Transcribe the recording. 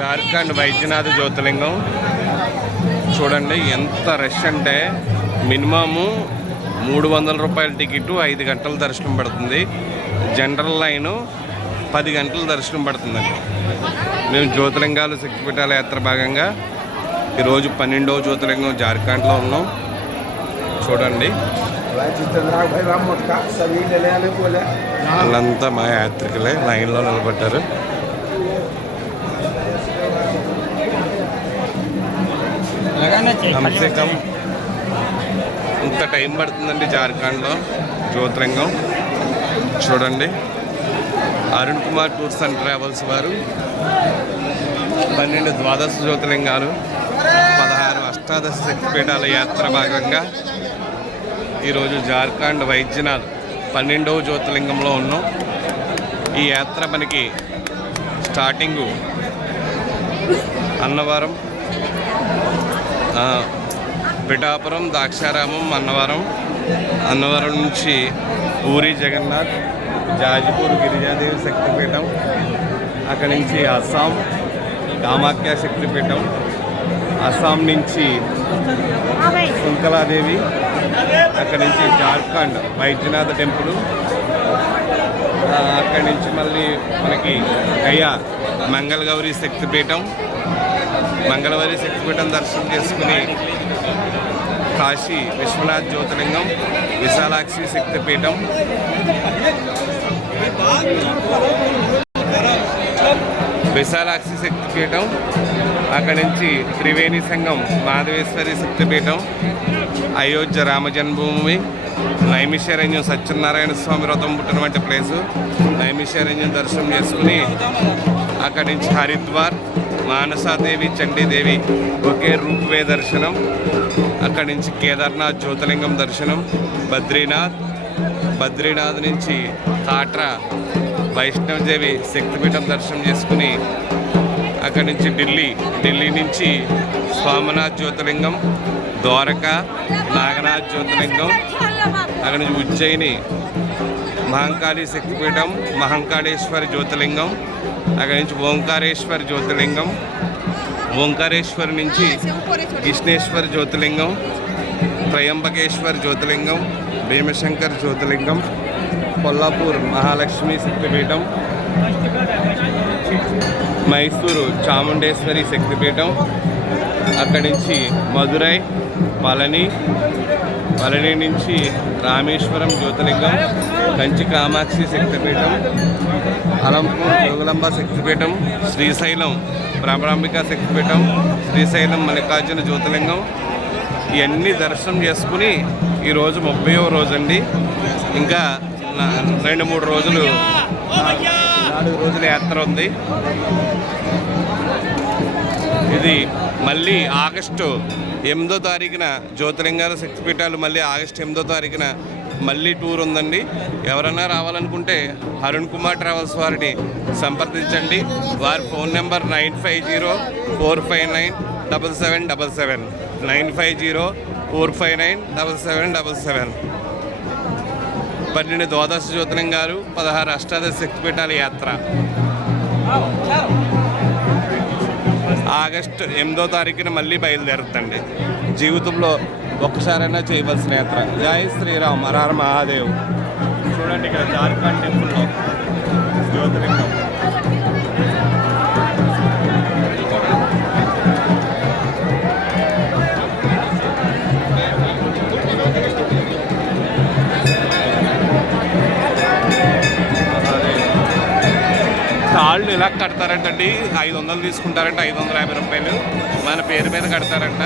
జార్ఖండ్ వైద్యనాథ్ జ్యోతిర్లింగం చూడండి ఎంత రష్ అంటే మినిమము 300 రూపాయల టికెట్ 5 గంటల దర్శనం పడుతుంది. జనరల్ లైను 10 గంటల దర్శనం పడుతుందండి. మేము జ్యోతిర్లింగాలు శక్తిపీఠాల యాత్ర భాగంగా ఈరోజు 12వ జ్యోతిర్లింగం జార్ఖండ్లో ఉన్నాం. చూడండి వాళ్ళంతా మా యాత్రికులే లైన్లో నిలబడ్డారు. కమ్సే కమ్ ఇంత టైం పడుతుందండి జార్ఖండ్లో జ్యోతిర్లింగం. చూడండి Arun Kumar tours and travels వారు 12 ద్వాదశ జ్యోతిర్లింగాలు 16 అష్టాదశ శక్తిపీఠాల యాత్ర భాగంగా ఈరోజు జార్ఖండ్ వైద్యనాథ్ 12వ జ్యోతిర్లింగంలో ఉన్నాం. ఈ యాత్ర మనకి స్టార్టింగు అన్నవరం, పిఠాపురం, ద్రాక్షారామం, అన్నవరం నుంచి పూరి జగన్నాథ్, జాజిపూర్ గిరిజాదేవి శక్తిపీఠం, అక్కడి నుంచి అస్సాం కామాఖ్య శక్తిపీఠం, అస్సాం నుంచి శుంకలాదేవి, అక్కడి నుంచి జార్ఖండ్ వైద్యనాథ్ టెంపుల్, అక్కడి నుంచి మళ్ళీ మనకి గయా మంగళగౌరి శక్తిపీఠం, మంగళవారి శక్తిపీఠం దర్శనం చేసుకుని కాశీ విశ్వనాథ్ జ్యోతిర్లింగం, విశాలాక్షి శక్తిపీఠం, అక్కడి నుంచి త్రివేణి సంఘం మాధవేశ్వరి శక్తిపీఠం, అయోధ్య రామ జన్మభూమి, నైమిషారణ్యం సత్యనారాయణ స్వామి వ్రతం పుట్టినటువంటి ప్లేసు నైమిషారణ్యం దర్శనం చేసుకుని అక్కడి నుంచి హరిద్వార్ మానసాదేవి చండీదేవి ఒకే రూప్వే దర్శనం, అక్కడి నుంచి కేదార్నాథ్ జ్యోతిర్లింగం దర్శనం, బద్రీనాథ్ నుంచి కాట్రా వైష్ణవదేవి శక్తిపీఠం దర్శనం చేసుకుని అక్కడి నుంచి ఢిల్లీ నుంచి సోమనాథ్ జ్యోతిర్లింగం, ద్వారకా నాగనాథ్ జ్యోతిర్లింగం, అక్కడి నుంచి ఉజ్జయిని మహంకాళి శక్తిపీఠం, మహంకాళేశ్వరి జ్యోతిర్లింగం, అక్కడి నుంచి ఓంకారేశ్వరి జ్యోతిర్లింగం, ఓంకారేశ్వరి నుంచి కృష్ణేశ్వరి జ్యోతిర్లింగం, త్రయంబకేశ్వర్ జ్యోతిర్లింగం, భీమశంకర్ జ్యోతిర్లింగం, కొల్లాపూర్ మహాలక్ష్మి శక్తిపీఠం, మైసూరు చాముండేశ్వరి శక్తిపీఠం, అక్కడి నుంచి మదురై పళని నుంచి రామేశ్వరం జ్యోతిర్లింగం, కంచి కామాక్షి శక్తిపీఠం, అలంపూర్ యోగులంబ శక్తిపీఠం, శ్రీశైలం భ్రమరాంబిక శక్తిపీఠం, శ్రీశైలం మల్లికార్జున జ్యోతిర్లింగం, ఇవన్నీ దర్శనం చేసుకుని ఈరోజు 30వ రోజు అండి. ఇంకా 2-3 రోజులు 4 రోజుల యాత్ర ఉంది. ఇది మళ్ళీ ఆగస్టు 8వ తారీఖున జ్యోతిర్లింగాల శక్తిపీఠాలు మళ్ళీ ఆగస్టు 8వ తారీఖున మళ్ళీ టూర్ ఉందండి. ఎవరైనా రావాలనుకుంటే అరుణ్ కుమార్ ట్రావెల్స్ వారిని సంప్రదించండి. వారి ఫోన్ నెంబర్ 9504597777 9504597777. 12 ద్వాదశ జ్యోతిర్లింగాలు 16 అష్టాదశ శక్తిపీఠాల యాత్ర ఆగస్టు 8వ తారీఖున మళ్ళీ బయలుదేరుతుందండి. జీవితంలో ఒక్కసారైనా చేయవలసిన యాత్ర. జై శ్రీరామ్, హర హర మహాదేవ్. చూడండి ఇక్కడ జార్ఖండ్ టెంపుల్లో జ్యోతిర్లింగం. తాళ్ళు ఇలా కడతారంటండి. 500 తీసుకుంటారంట, 550 రూపాయలు మన పేరు మీద కడతారంట.